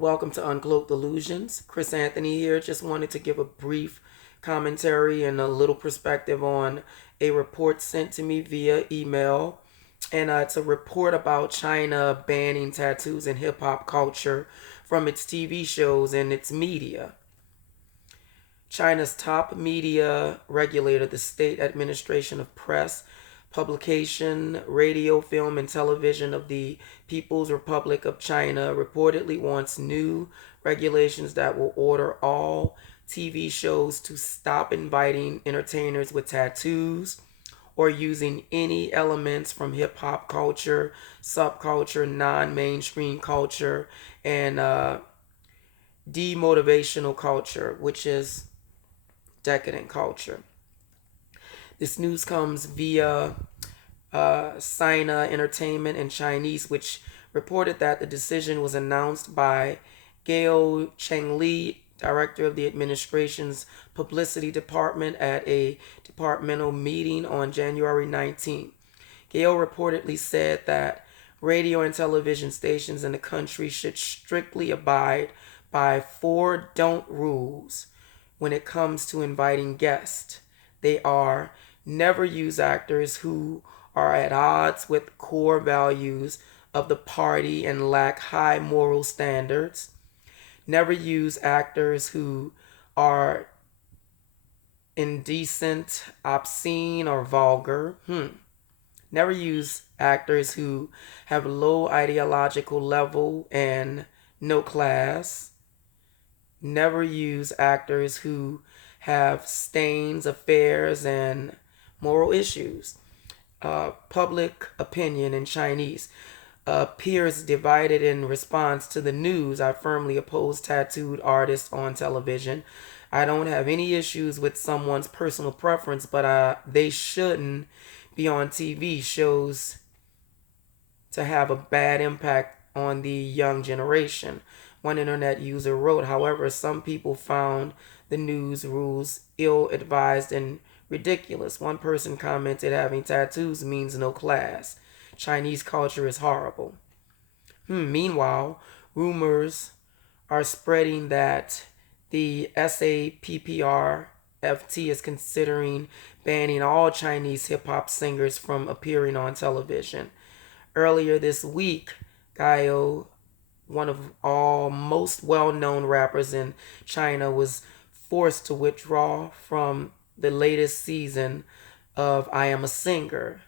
Welcome to Uncloaked Illusions. Chris Anthony here. Just wanted to give a brief commentary and a little perspective on a report sent to me via email. And it's a report about China banning tattoos and hip hop culture from its TV shows and its media. China's top media regulator, the State Administration of Press, Publication, Radio, Film, and Television of the People's Republic of China, reportedly wants new regulations that will order all TV shows to stop inviting entertainers with tattoos or using any elements from hip hop culture, subculture, non mainstream culture, and demotivational culture, which is decadent culture. This news comes via Sina Entertainment in Chinese, which reported that the decision was announced by Gao Chengli, director of the administration's publicity department, at a departmental meeting on January 19th. Gao reportedly said that radio and television stations in the country should strictly abide by four don't rules when it comes to inviting guests. They are: never use actors who are at odds with core values of the party and lack high moral standards; never use actors who are indecent, obscene, or vulgar; never use actors who have low ideological level and no class; never use actors who have stains, affairs, and moral issues. Public opinion in Chinese appears divided in response to the news. I firmly oppose tattooed artists on television. I don't have any issues with someone's personal preference, but they shouldn't be on TV shows to have a bad impact on the young generation. One internet user wrote, however, some people found the news rules ill advised and ridiculous. One person commented, having tattoos means no class. Chinese culture is horrible. Meanwhile, rumors are spreading that the SAPPRFT is considering banning all Chinese hip hop singers from appearing on television. Earlier this week, Gaio, one of all most well-known rappers in China, was forced to withdraw from the latest season of I Am a Singer,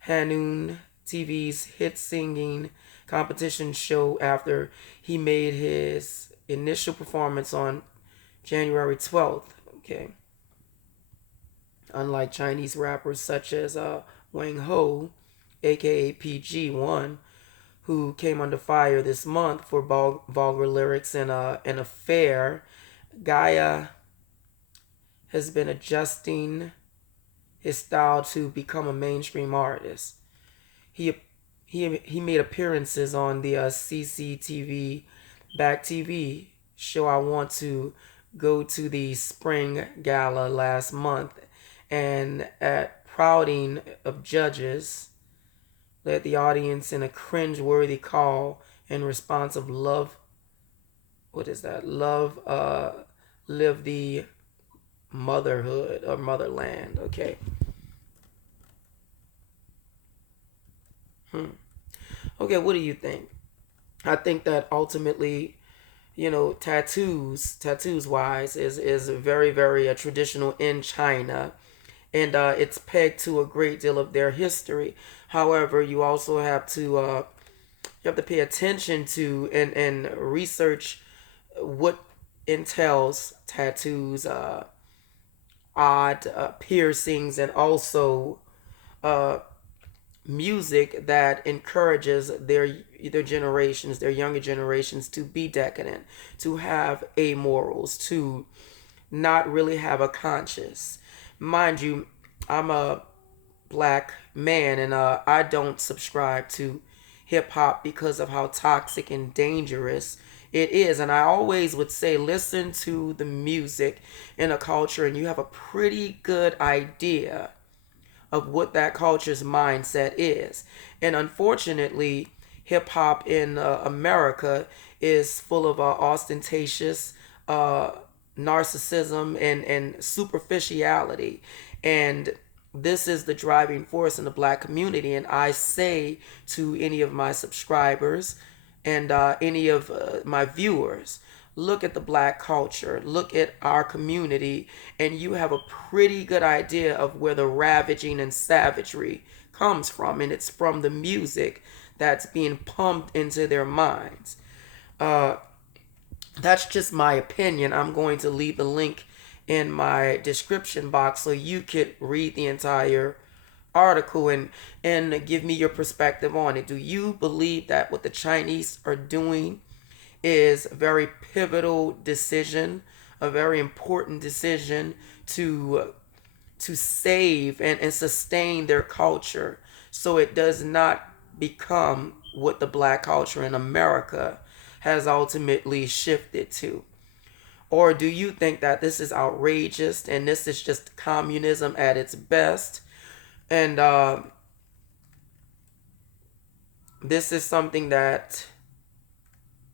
Hanun TV's hit singing competition show, after he made his initial performance on January 12th. Okay. Unlike Chinese rappers such as Wang Ho, aka PG1, who came under fire this month for vulgar lyrics and an affair, Gaia has been adjusting his style to become a mainstream artist. He made appearances on the CCTV Back TV show I Want to Go to the Spring Gala last month, and at prouding of judges, led the audience in a cringe-worthy call in response of love. What is that? Love, live the motherhood or motherland. Okay. Okay, what do you think? I think that ultimately, tattoos wise, is very, very traditional in China, and it's pegged to a great deal of their history. However, you also have to pay attention to and research what entails tattoos, odd piercings, and also uh, music that encourages their younger generations to be decadent, to have amorals, to not really have a conscience. Mind you, I'm a black man, and I don't subscribe to hip hop because of how toxic and dangerous it is. And I always would say, listen to the music in a culture, and you have a pretty good idea of what that culture's mindset is. And unfortunately, hip hop in America is full of ostentatious uh, narcissism and superficiality. And this is the driving force in the black community. And I say to any of my subscribers and any of my viewers, look at the black culture, look at our community, and you have a pretty good idea of where the ravaging and savagery comes from. And it's from the music that's being pumped into their minds. Uh, that's just my opinion. I'm going to leave the link in my description box so you could read the entire article and give me your perspective on it. Do you believe that what the Chinese are doing is a very pivotal decision, a very important decision to save and sustain their culture so it does not become what the black culture in America has ultimately shifted to? Or do you think that this is outrageous and this is just communism at its best? And this is something that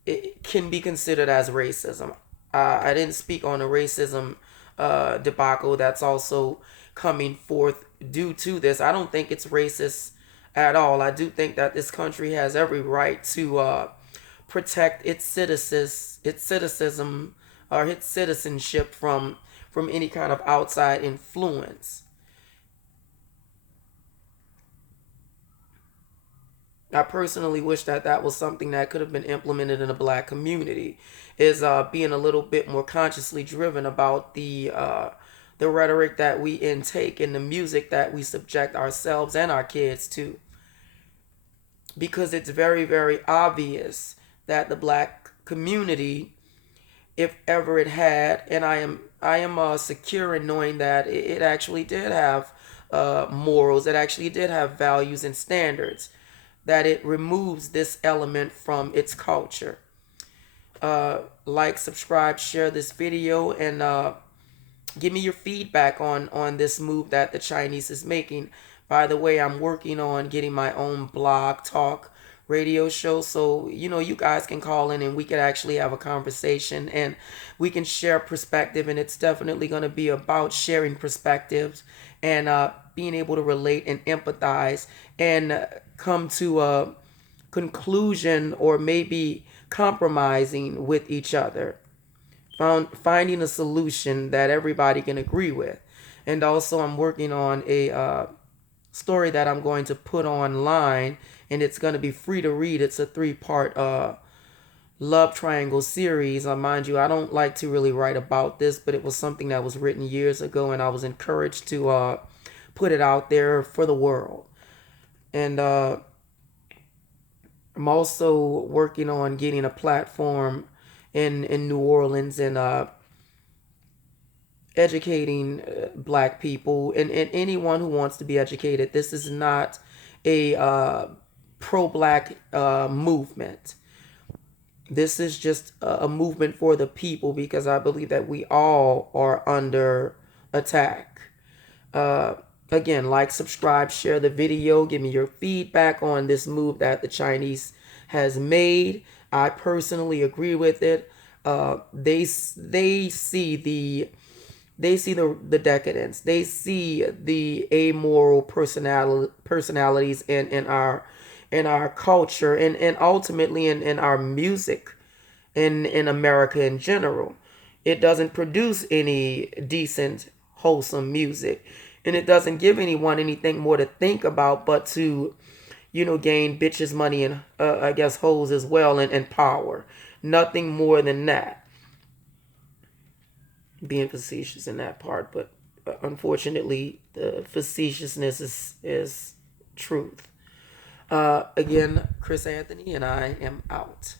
it can be considered as racism. I didn't speak on the racism debacle that's also coming forth due to this. I don't think it's racist at all. I do think that this country has every right to protect its citizenship, or its citizenship from any kind of outside influence. I personally wish that that was something that could have been implemented in the black community, is being a little bit more consciously driven about the rhetoric that we intake and the music that we subject ourselves and our kids to, because it's very very obvious that the black community, if ever it had, and I am secure in knowing that it actually did have morals, it actually did have values and standards, that it removes this element from its culture. Like, subscribe, share this video, and give me your feedback on this move that the Chinese is making. By the way, I'm working on getting my own blog talk radio show, so you guys can call in and we can actually have a conversation and we can share perspective. And it's definitely going to be about sharing perspectives and being able to relate and empathize and come to a conclusion, or maybe compromising with each other, finding a solution that everybody can agree with. And also, I'm working on a story that I'm going to put online, and it's going to be free to read. It's a 3-part love triangle series. Mind you, I don't like to really write about this, but it was something that was written years ago, and I was encouraged to put it out there for the world. And I'm also working on getting a platform in New Orleans and educating black people and anyone who wants to be educated. This is not a pro-black movement. This is just a movement for the people, because I believe that we all are under attack. Uh, Again, like, subscribe, share the video, give me your feedback on this move that the Chinese has made. I personally agree with it. They see the decadence. They see the amoral personalities in our culture, and ultimately in our music in America in general. It doesn't produce any decent, wholesome music, and it doesn't give anyone anything more to think about but to, gain bitches, money, and I guess hoes as well, and power. Nothing more than that. Being facetious in that part, but unfortunately, the facetiousness is truth. Again, Chris Anthony, and I am out.